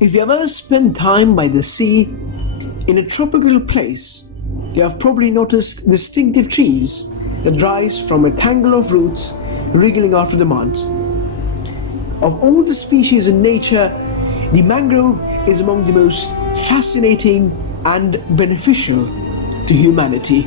If you have ever spent time by the sea in a tropical place, you have probably noticed distinctive trees that rise from a tangle of roots wriggling out of the mud. Of all the species in nature, the mangrove is among the most fascinating and beneficial to humanity.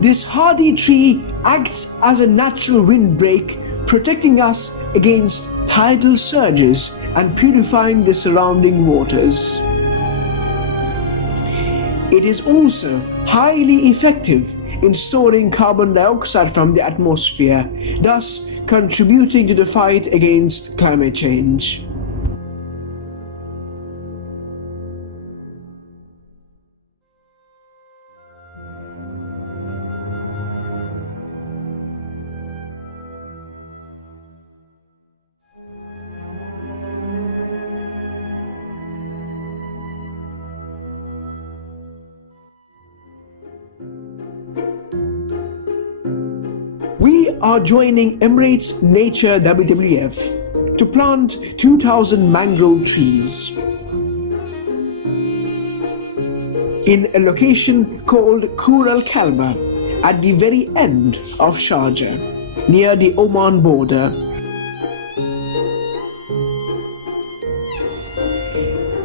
This hardy tree acts as a natural windbreak, protecting us against tidal surges and purifying the surrounding waters. It is also highly effective in storing carbon dioxide from the atmosphere, thus contributing to the fight against climate change. We are joining Emirates WWF to plant 2,000 mangrove trees in a location called Khor Al Kalba at the very end of Sharjah, near the Oman border.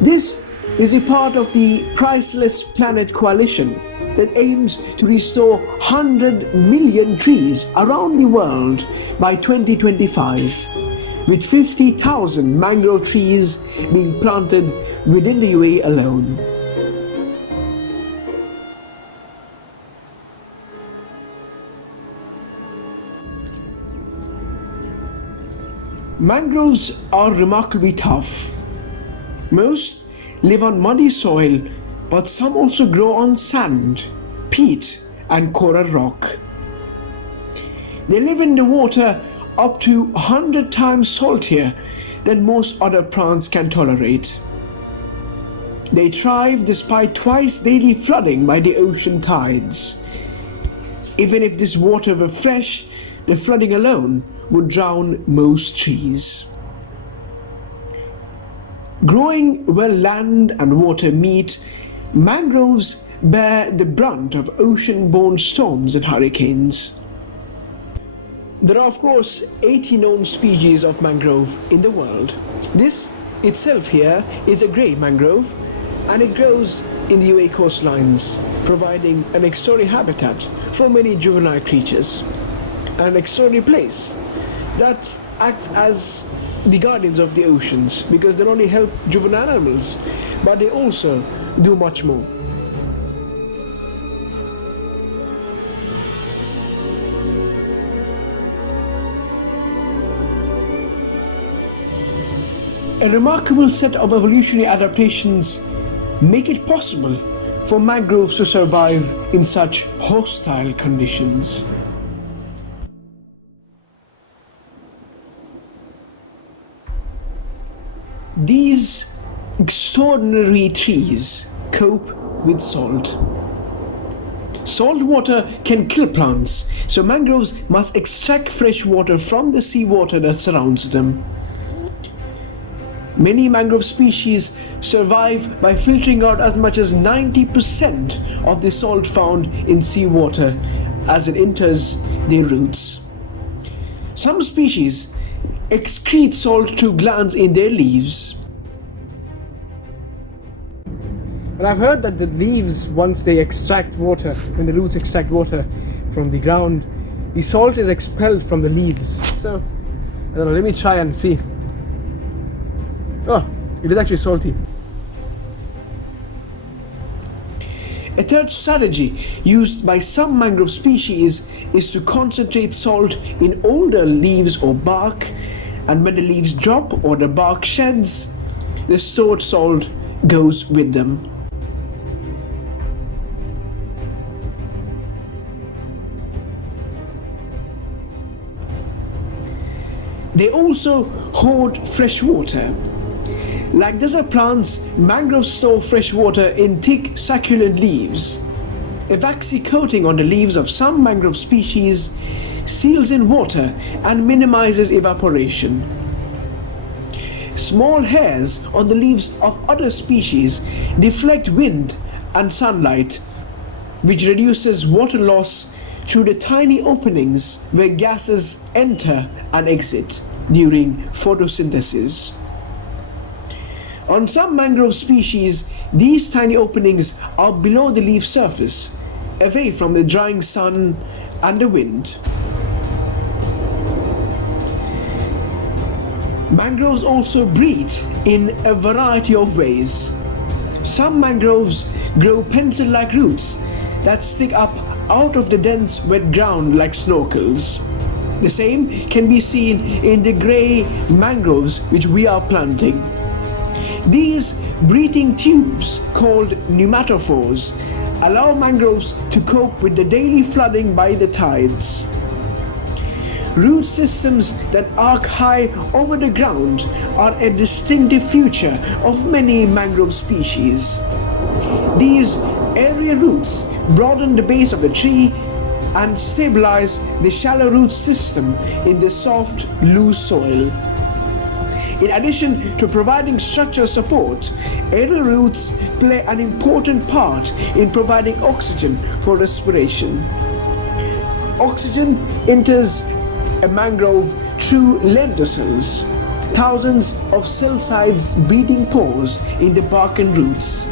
This is a part of the Priceless Planet Coalition that aims to restore 100 million trees around the world by 2025, with 50,000 mangrove trees being planted within the UAE alone. Mangroves are remarkably tough. Most live on muddy soil, but some also grow on sand, peat and coral rock. They live in the water up to 100 times saltier than most other plants can tolerate. They thrive despite twice daily flooding by the ocean tides. Even if this water were fresh, the flooding alone would drown most trees. Growing where land and water meet, mangroves bear the brunt of ocean-borne storms and hurricanes. There are of course 80 known species of mangrove in the world. This itself here is a grey mangrove, and it grows in the UAE coastlines, providing an extraordinary habitat for many juvenile creatures, and an extraordinary place that acts as the guardians of the oceans, because they not only help juvenile animals, but they also do much more. A remarkable set of evolutionary adaptations make it possible for mangroves to survive in such hostile conditions. These extraordinary trees cope with salt. Salt water can kill plants, so mangroves must extract fresh water from the seawater that surrounds them. Many mangrove species survive by filtering out as much as 90% of the salt found in seawater as it enters their roots. Some species excrete salt through glands in their leaves. And I've heard that the leaves, once they extract water, when the roots extract water from the ground, the salt is expelled from the leaves. So, I don't know, let me try and see. Oh, it is actually salty. A third strategy used by some mangrove species is to concentrate salt in older leaves or bark, and when the leaves drop or the bark sheds, the stored salt goes with them. They also hoard fresh water. Like desert plants, mangroves store fresh water in thick, succulent leaves. A waxy coating on the leaves of some mangrove species seals in water and minimizes evaporation. Small hairs on the leaves of other species deflect wind and sunlight, which reduces water loss through the tiny openings where gases enter and exit during photosynthesis. On some mangrove species, these tiny openings are below the leaf surface, away from the drying sun and the wind. Mangroves also breathe in a variety of ways. Some mangroves grow pencil-like roots that stick up out of the dense wet ground like snorkels. The same can be seen in the grey mangroves which we are planting. These breathing tubes, called pneumatophores, allow mangroves to cope with the daily flooding by the tides. Root systems that arc high over the ground are a distinctive feature of many mangrove species. These area roots broaden the base of the tree and stabilize the shallow root system in the soft, loose soil. In addition to providing structural support, area roots play an important part in providing oxygen for respiration. Oxygen enters a mangrove through lenticels, thousands of cell-sized breathing pores in the bark and roots.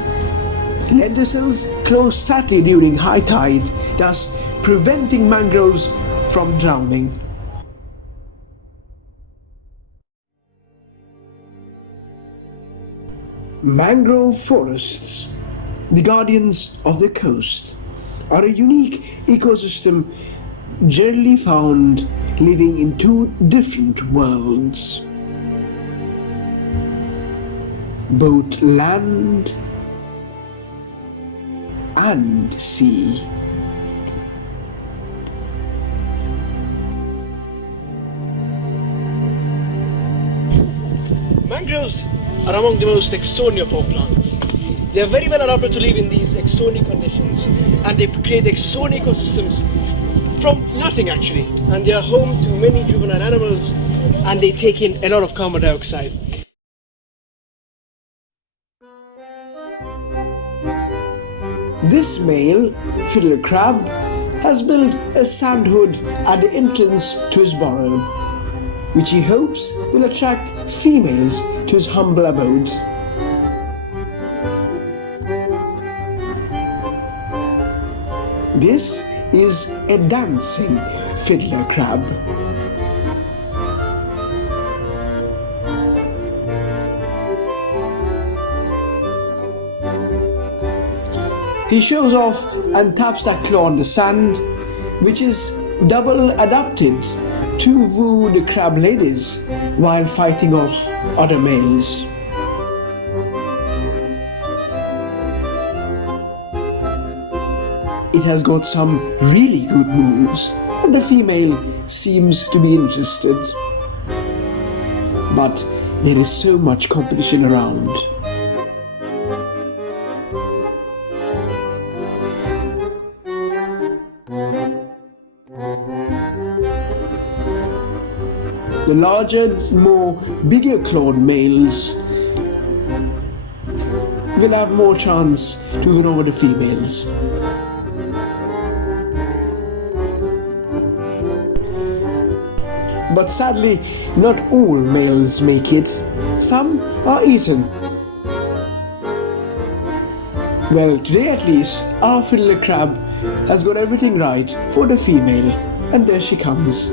Lenticels close tightly during high tide, thus preventing mangroves from drowning. Mangrove forests, the guardians of the coast, are a unique ecosystem generally found living in two different worlds, both land and sea. Mangroves are among the most exotic of all plants. They are very well adapted to live in these exotic conditions, and they create exotic ecosystems from nothing actually. And they are home to many juvenile animals, and they take in a lot of carbon dioxide. This male fiddler crab has built a sand hood at the entrance to his burrow, which he hopes will attract females to his humble abode. This is a dancing fiddler crab. He shows off and taps that claw on the sand, which is double adapted to woo the crab ladies while fighting off other males. It has got some really good moves, and the female seems to be interested. But there is so much competition around. The larger, more bigger clawed males will have more chance to win over the females. But sadly, not all males make it. Some are eaten. Well, today at least, our fiddler crab has got everything right for the female, and there she comes.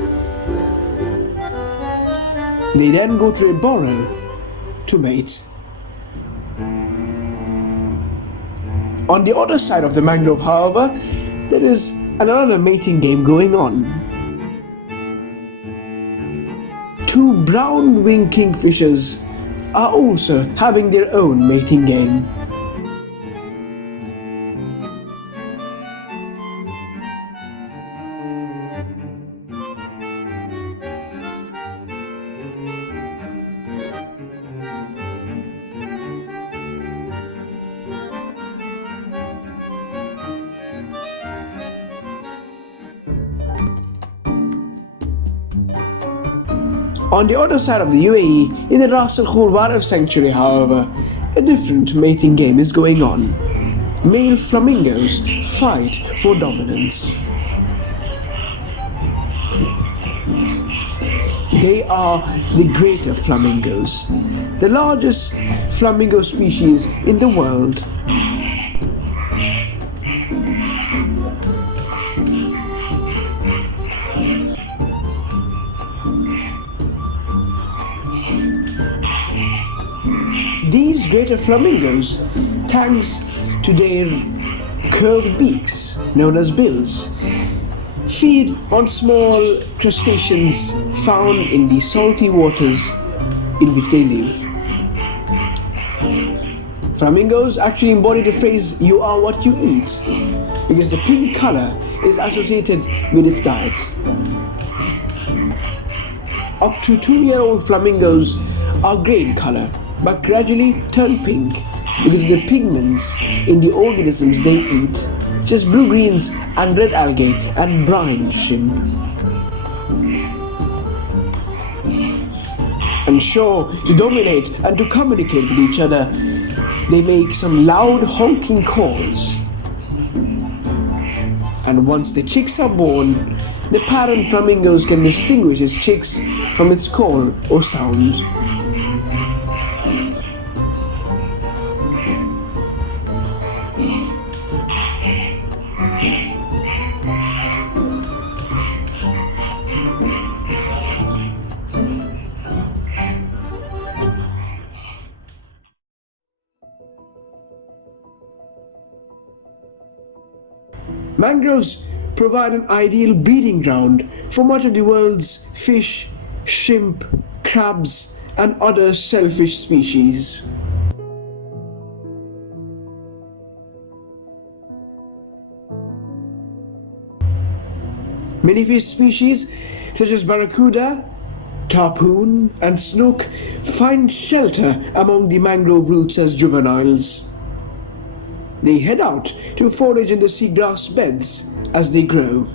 They then go to a burrow to mate. On the other side of the mangrove, however, there is another mating game going on. Two brown-winged kingfishers are also having their own mating game. On the other side of the UAE, in the Ras Al Khor sanctuary, however, a different mating game is going on. Male flamingos fight for dominance. They are the greater flamingos, the largest flamingo species in the world. These greater flamingos, thanks to their curved beaks, known as bills, feed on small crustaceans found in the salty waters in which they live. Flamingos actually embody the phrase, "you are what you eat," because the pink color is associated with its diet. Up to 2-year-old flamingos are grey in color, but gradually turn pink because of the pigments in the organisms they eat, such as blue-greens and red algae and brine shrimp. And sure to dominate and to communicate with each other, they make some loud honking calls. And once the chicks are born, the parent flamingos can distinguish its chicks from its call or sound. Mangroves provide an ideal breeding ground for much of the world's fish, shrimp, crabs, and other shellfish species. Many fish species, such as barracuda, tarpon, and snook, find shelter among the mangrove roots as juveniles. They head out to forage in the seagrass beds as they grow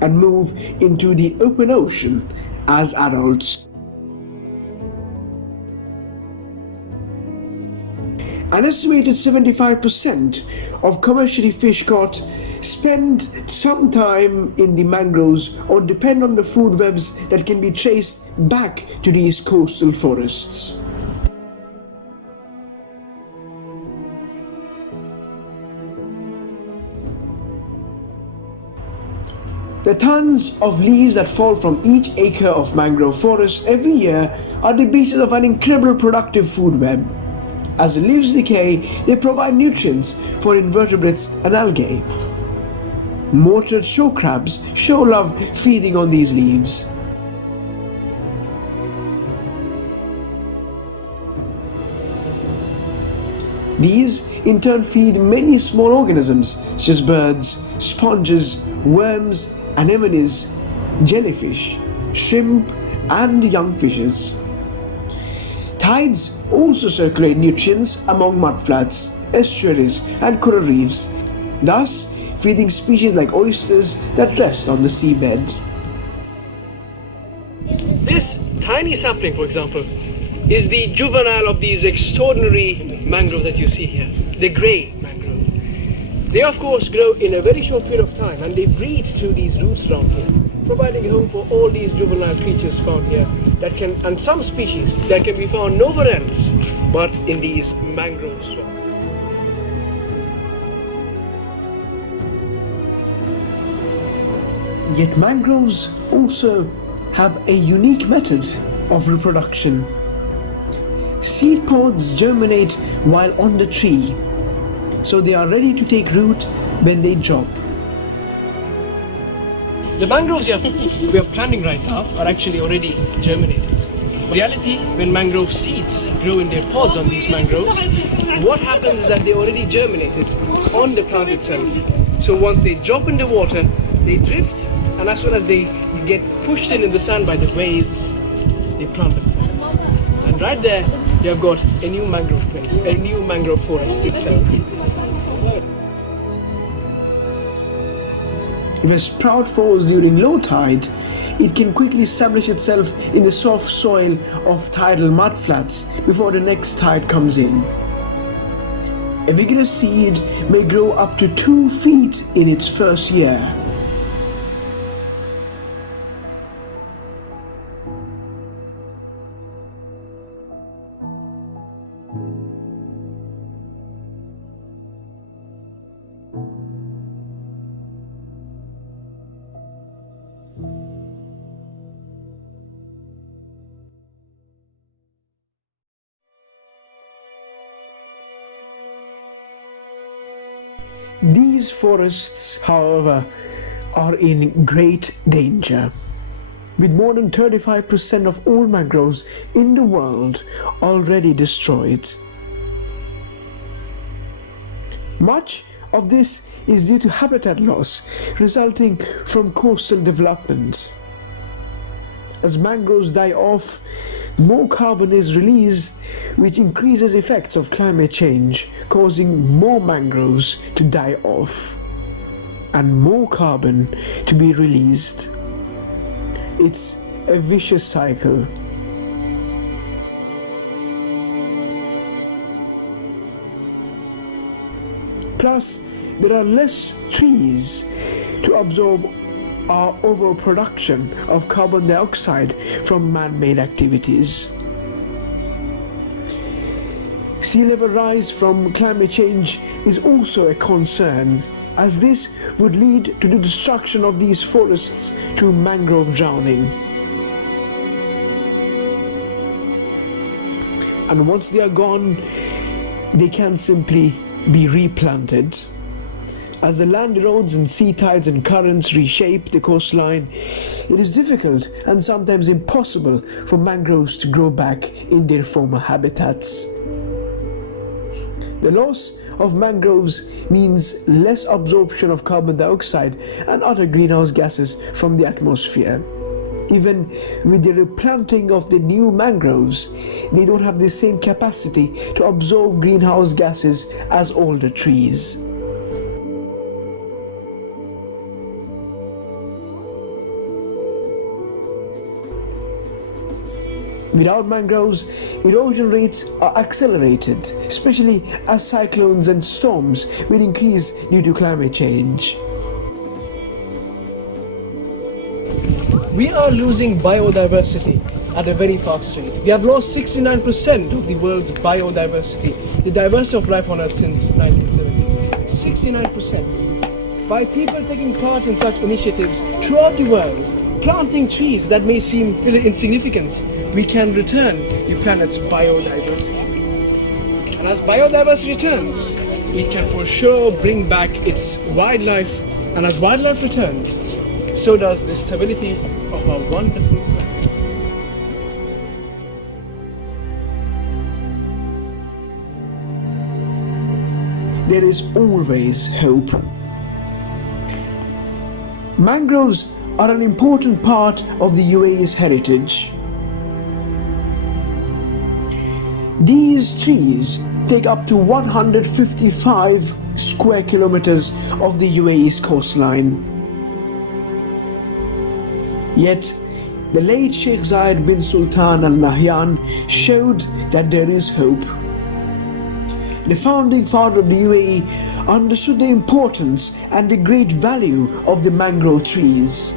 and move into the open ocean as adults. An estimated 75% of commercially fish caught spend some time in the mangroves or depend on the food webs that can be traced back to these coastal forests. The tons of leaves that fall from each acre of mangrove forest every year are the basis of an incredible productive food web. As the leaves decay, they provide nutrients for invertebrates and algae. Mortared shore crabs show love feeding on these leaves. These in turn feed many small organisms such as birds, sponges, worms, anemones, jellyfish, shrimp, and young fishes. Tides also circulate nutrients among mudflats, estuaries, and coral reefs, thus feeding species like oysters that rest on the seabed. This tiny sapling, for example, is the juvenile of these extraordinary mangroves that you see here, the grey mangrove. They of course grow in a very short period of time and they breed through these roots around here, providing a home for all these juvenile creatures found here that can, and some species that can be found nowhere else but in these mangrove swamps. Yet mangroves also have a unique method of reproduction. Seed pods germinate while on the tree, so they are ready to take root when they drop. The mangroves we are planting right now are actually already germinated. In reality, when mangrove seeds grow in their pods on these mangroves, what happens is that they already germinated on the plant itself. So once they drop in the water, they drift, and as soon as they get pushed in the sand by the waves, they plant themselves. And right there, you have got a new mangrove place, a new mangrove forest itself. If a sprout falls during low tide, it can quickly establish itself in the soft soil of tidal mudflats before the next tide comes in. A vigorous seed may grow up to 2 feet in its first year. These forests, however, are in great danger, with more than 35% of all mangroves in the world already destroyed. Much of this is due to habitat loss resulting from coastal development. As mangroves die off, more carbon is released, which increases effects of climate change, causing more mangroves to die off and more carbon to be released. It's a vicious cycle. Plus, there are less trees to absorb our overproduction of carbon dioxide from man-made activities. Sea level rise from climate change is also a concern, as this would lead to the destruction of these forests through mangrove drowning. And once they are gone, they can simply be replanted. As the land erodes and sea tides and currents reshape the coastline, it is difficult and sometimes impossible for mangroves to grow back in their former habitats. The loss of mangroves means less absorption of carbon dioxide and other greenhouse gases from the atmosphere. Even with the replanting of the new mangroves, they don't have the same capacity to absorb greenhouse gases as older trees. Without mangroves, erosion rates are accelerated, especially as cyclones and storms will increase due to climate change. We are losing biodiversity at a very fast rate. We have lost 69% of the world's biodiversity, the diversity of life on Earth since 1970s. 69%. By people taking part in such initiatives throughout the world, planting trees that may seem really insignificant, we can return the planet's biodiversity. And as biodiversity returns, it can for sure bring back its wildlife, and as wildlife returns, so does the stability of our wonderful planet. There is always hope. Mangroves are an important part of the UAE's heritage. These trees take up to 155 square kilometers of the UAE's coastline. Yet, the late Sheikh Zayed bin Sultan Al Nahyan showed that there is hope. The founding father of the UAE understood the importance and the great value of the mangrove trees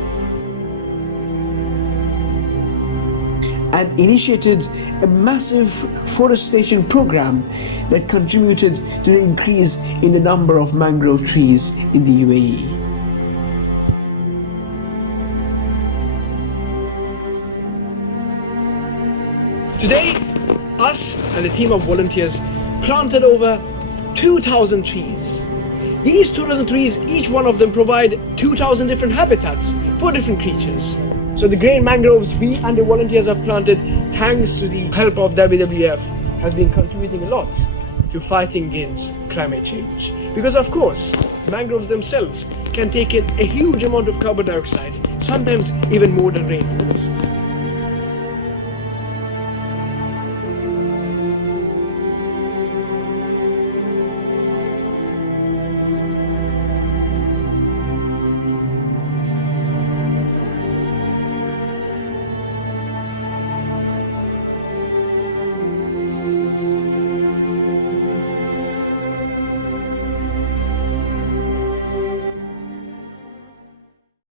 and initiated a massive forestation program that contributed to the increase in the number of mangrove trees in the UAE. Today, us and a team of volunteers planted over 2,000 trees. These 2,000 trees, each one of them provide 2,000 different habitats for different creatures. So the green mangroves we and the volunteers have planted, thanks to the help of WWF, has been contributing a lot to fighting against climate change. Because of course, mangroves themselves can take in a huge amount of carbon dioxide, sometimes even more than rainforests.